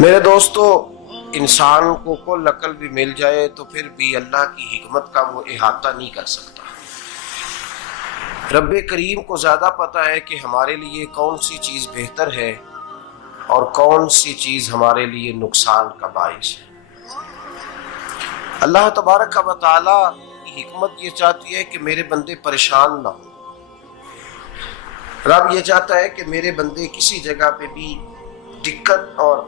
میرے دوستو، انسان کو کل عقل بھی مل جائے تو پھر بھی اللہ کی حکمت کا وہ احاطہ نہیں کر سکتا۔ رب کریم کو زیادہ پتہ ہے کہ ہمارے لیے کون سی چیز بہتر ہے اور کون سی چیز ہمارے لیے نقصان کا باعث ہے۔ اللہ تبارک و تعالی کی حکمت یہ چاہتی ہے کہ میرے بندے پریشان نہ ہوں۔ رب یہ چاہتا ہے کہ میرے بندے کسی جگہ پہ بھی دقت اور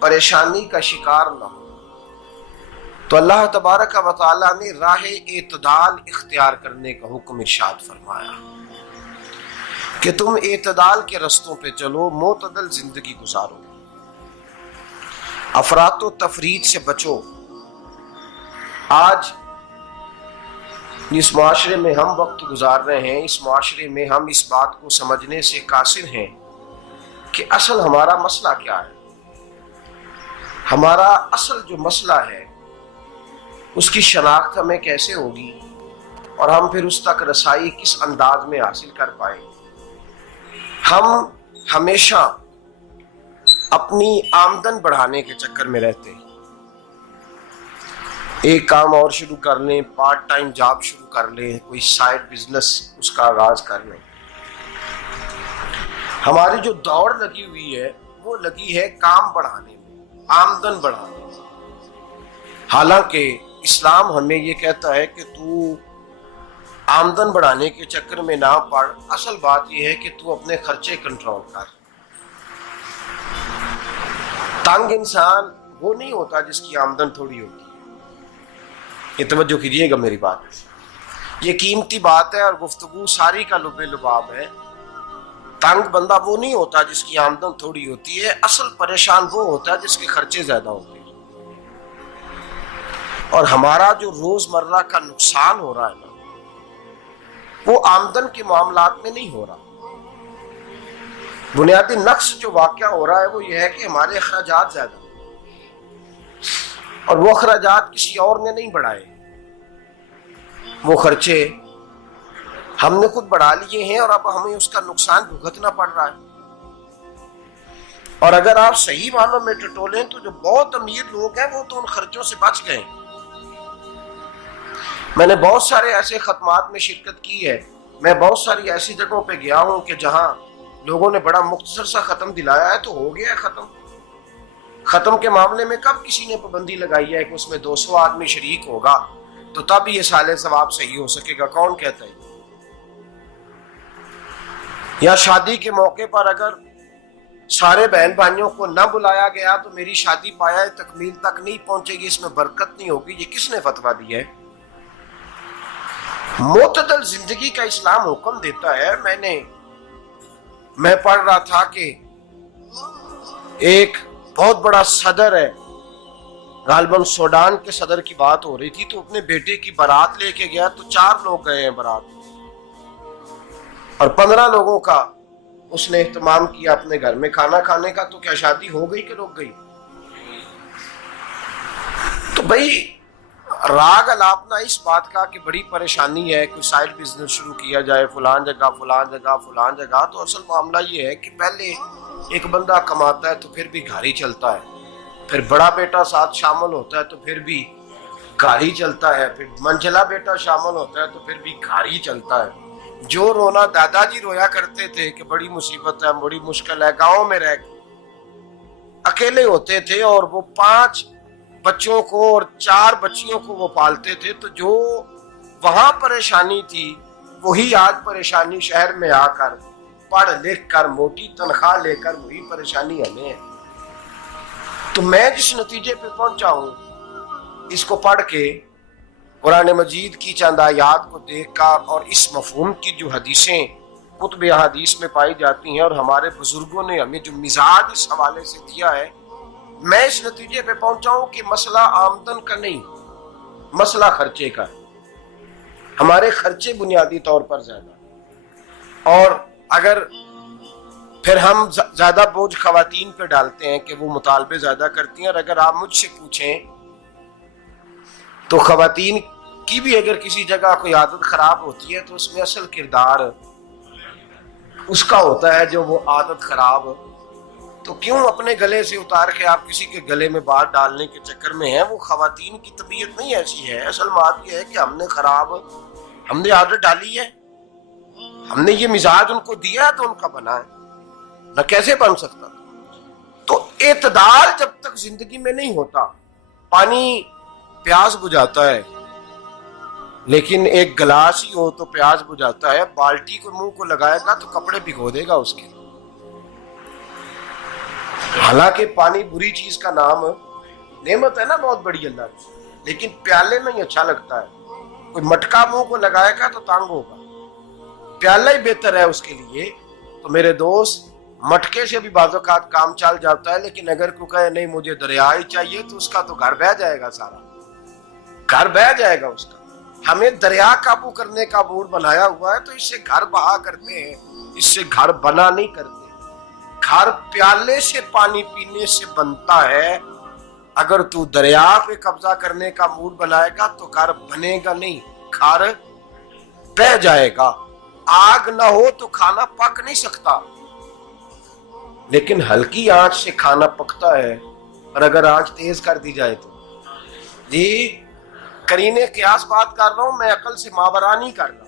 پریشانی کا شکار نہ ہو، تو اللہ تبارک و تعالی نے راہ اعتدال اختیار کرنے کا حکم ارشاد فرمایا کہ تم اعتدال کے رستوں پہ چلو، معتدل زندگی گزارو، افراط و تفریط سے بچو۔ آج جس معاشرے میں ہم وقت گزار رہے ہیں، اس معاشرے میں ہم اس بات کو سمجھنے سے قاصر ہیں کہ اصل ہمارا مسئلہ کیا ہے۔ ہمارا اصل جو مسئلہ ہے اس کی شناخت ہمیں کیسے ہوگی اور ہم پھر اس تک رسائی کس انداز میں حاصل کر پائیں۔ ہم ہمیشہ اپنی آمدن بڑھانے کے چکر میں رہتے ہیں، ایک کام اور شروع کر لیں، پارٹ ٹائم جاب شروع کر لیں، کوئی سائیڈ بزنس اس کا آغاز کر لیں۔ ہماری جو دوڑ لگی ہوئی ہے وہ لگی ہے کام بڑھانے میں، آمدن بڑھانے میں، حالانکہ اسلام ہمیں یہ کہتا ہے کہ تو آمدن بڑھانے کے چکر میں نہ پڑ، اصل بات یہ ہے کہ تو اپنے خرچے کنٹرول کر۔ تنگ انسان وہ نہیں ہوتا جس کی آمدن تھوڑی ہوتی ہے، یہ توجہ کیجیے گا میری بات، یہ قیمتی بات ہے اور گفتگو ساری کا لب لباب ہے۔ تنگ بندہ وہ نہیں ہوتا جس کی آمدن تھوڑی ہوتی ہے، اصل پریشان وہ ہوتا ہے جس کے خرچے زیادہ ہوتے ہیں۔ اور ہمارا جو روزمرہ کا نقصان ہو رہا ہے نا، وہ آمدن کے معاملات میں نہیں ہو رہا۔ بنیادی نقص جو واقعہ ہو رہا ہے وہ یہ ہے کہ ہمارے اخراجات زیادہ ہیں، اور وہ اخراجات کسی اور نے نہیں بڑھائے، وہ خرچے ہم نے خود بڑھا لیے ہیں اور اب ہمیں اس کا نقصان بھگتنا پڑ رہا ہے۔ اور اگر آپ صحیح معنوں میں ٹٹولیں تو جو بہت امیر لوگ ہیں وہ تو ان خرچوں سے بچ گئے۔ میں نے بہت سارے ایسے ختمات میں شرکت کی ہے، میں بہت ساری ایسی جگہوں پہ گیا ہوں کہ جہاں لوگوں نے بڑا مختصر سا ختم دلایا ہے تو ہو گیا ہے ختم۔ ختم کے معاملے میں کب کسی نے پابندی لگائی ہے کہ اس میں 200 آدمی شریک ہوگا تو تب یہ سال ثواب صحیح ہو سکے گا؟ کون کہتا ہے؟ یا شادی کے موقع پر اگر سارے بہن بھائیوں کو نہ بلایا گیا تو میری شادی پایہ تکمیل تک نہیں پہنچے گی، اس میں برکت نہیں ہوگی، یہ کس نے فتویٰ دیا ہے؟ معتدل زندگی کا اسلام حکم دیتا ہے۔ میں پڑھ رہا تھا کہ ایک بہت بڑا صدر ہے، غالباً سوڈان کے صدر کی بات ہو رہی تھی، تو اپنے بیٹے کی بارات لے کے گیا تو 4 لوگ گئے ہیں بارات، اور 15 لوگوں کا اس نے اہتمام کیا اپنے گھر میں کھانا کھانے کا۔ تو کیا شادی ہو گئی کہ رک گئی؟ تو بھائی راگ الاپنا اس بات کا کہ بڑی پریشانی ہے، کوئی سائیڈ بزنس شروع کیا جائے فلان جگہ فلان جگہ فلان جگہ، تو اصل معاملہ یہ ہے کہ پہلے ایک بندہ کماتا ہے تو پھر بھی گھر ہی چلتا ہے، پھر بڑا بیٹا ساتھ شامل ہوتا ہے تو پھر بھی گھر ہی چلتا ہے، پھر منجلا بیٹا شامل ہوتا ہے تو پھر بھی گھر ہی چلتا ہے۔ جو رونا دادا جی رویا کرتے تھے کہ بڑی مصیبت ہے، بڑی مشکل ہے، گاؤں میں رہ اکیلے ہوتے تھے اور وہ 5 بچوں کو اور 4 بچیوں کو وہ پالتے تھے، تو جو وہاں پریشانی تھی وہی آج پریشانی شہر میں آ کر پڑھ لکھ کر موٹی تنخواہ لے کر وہی پریشانی ہمیں ہے۔ تو میں جس نتیجے پہ پہنچا ہوں اس کو پڑھ کے، قرآن مجید کی چند آیات کو دیکھ کر اور اس مفہوم کی جو حدیثیں کتب احادیث میں پائی جاتی ہیں اور ہمارے بزرگوں نے ہمیں جو مزاج اس حوالے سے دیا ہے، میں اس نتیجے پہ پہنچا ہوں کہ مسئلہ آمدن کا نہیں، مسئلہ خرچے کا ہے۔ ہمارے خرچے بنیادی طور پر زیادہ، اور اگر پھر ہم زیادہ بوجھ خواتین پہ ڈالتے ہیں کہ وہ مطالبے زیادہ کرتی ہیں، اور اگر آپ مجھ سے پوچھیں تو خواتین کی بھی اگر کسی جگہ کوئی عادت خراب ہوتی ہے تو اس میں اصل کردار اس کا ہوتا ہے جو وہ عادت خراب تو کیوں اپنے گلے سے اتار کے آپ کسی کے گلے میں بات ڈالنے کے چکر میں ہیں؟ وہ خواتین کی طبیعت نہیں ایسی ہے. اصل بات یہ ہے کہ ہم نے عادت ڈالی ہے، ہم نے یہ مزاج ان کو دیا ہے تو ان کا بنا ہے، نہ کیسے بن سکتا. تو اعتدال جب تک زندگی میں نہیں ہوتا، پانی پیاس بجھاتا ہے لیکن ایک گلاس ہی ہو تو پیاس بجھاتا ہے، بالٹی کو منہ کو لگائے گا تو کپڑے بھگو دے گا اس کے. حالانکہ پانی بری چیز کا نام نعمت ہے نا بہت بڑی اللہ کی، لیکن پیالے میں ہی اچھا لگتا ہے. کوئی مٹکا منہ کو لگائے گا تو تانگ ہوگا، پیالہ ہی بہتر ہے اس کے لیے. تو میرے دوست، مٹکے سے بھی بعض اوقات کام چل جاتا ہے، لیکن اگر کوئی کہے نہیں مجھے دریا ہی چاہیے تو اس کا تو گھر بہ جائے گا، سارا گھر بہ جائے گا اس کا. ہمیں دریا قابو کرنے کا موڈ بنایا ہوا ہے تو اس سے گھر بہا کرتے ہیں، اس سے گھر بنا نہیں کرتے. گھر پیالے سے پانی پینے سے بنتا ہے. اگر تو دریا پہ قبضہ کرنے کا موڈ بنائے گا تو گھر بنے گا نہیں، گھر بہ جائے گا. آگ نہ ہو تو کھانا پک نہیں سکتا، لیکن ہلکی آنچ سے کھانا پکتا ہے. اور اگر آنچ تیز کر دی جائے تو جی قرینے قیاس بات کر رہا ہوں، میں عقل سے ماورا نہیں کر رہا.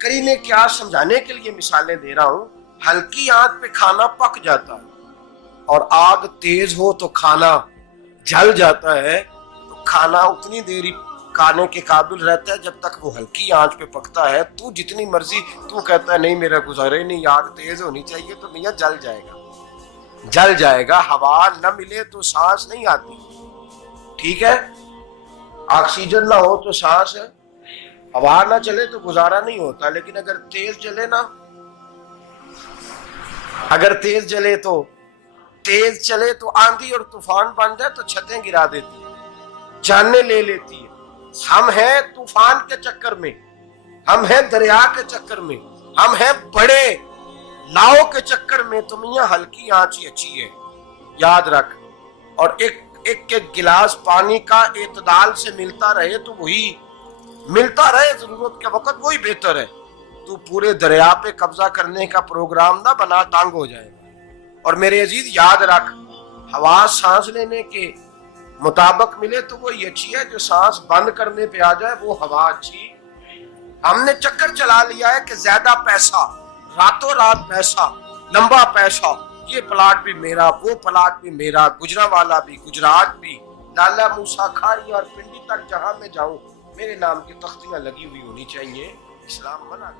قرینے قیاس سمجھانے کے لیے مثالیں دے رہا ہوں. ہلکی آنچ پہ کھانا پک جاتا ہے اور آگ تیز ہو تو کھانا جل جاتا ہے. تو کھانا اتنی دیر کھانے کے قابل رہتا ہے جب تک وہ ہلکی آنچ پہ پکتا ہے. تو جتنی مرضی تو کہتا ہے نہیں میرا گزارے نہیں، آگ تیز ہونی چاہیے، تو میاں جل جائے گا، جل جائے گا. ہوا نہ ملے تو سانس نہیں آتی، ٹھیک ہے؟ آکسیجن نہ ہو تو سانس ہے، ہوا نہ چلے تو گزارا نہیں ہوتا. لیکن اگر تیز جلے نا، اگر تیز جلے تو تیز چلے تو آندھی اور طوفان بن جائے تو چھتیں گرا دیتی ہے، جانیں لے لیتی ہے. ہم ہیں طوفان کے چکر میں، ہم ہیں دریا کے چکر میں، ہم ہیں بڑے لاؤ کے چکر میں. تو میاں ہلکی آنچ ہی اچھی ہے، یاد رکھ. اور ایک گلاس پانی کا اعتدال سے ملتا رہے تو وہی ملتا رہے، ضرورت کے وقت وہی بہتر ہے. تو پورے دریا پہ قبضہ کرنے کا پروگرام نہ بنا، تانگ ہو جائے گا. اور میرے عزیز یاد رکھ، ہوا سانس لینے کے مطابق ملے تو وہی اچھی ہے، جو سانس بند کرنے پہ آ جائے وہ ہوا اچھی. ہم نے چکر چلا لیا ہے کہ زیادہ پیسہ، راتوں رات پیسہ، لمبا پیسہ، یہ پلاٹ بھی میرا، وہ پلاٹ بھی میرا، گجرانوالا بھی، گجرات بھی، لالا موسیٰ کھاری اور پنڈی تک جہاں میں جاؤں میرے نام کی تختیاں لگی ہوئی ہونی چاہیے. اسلام منع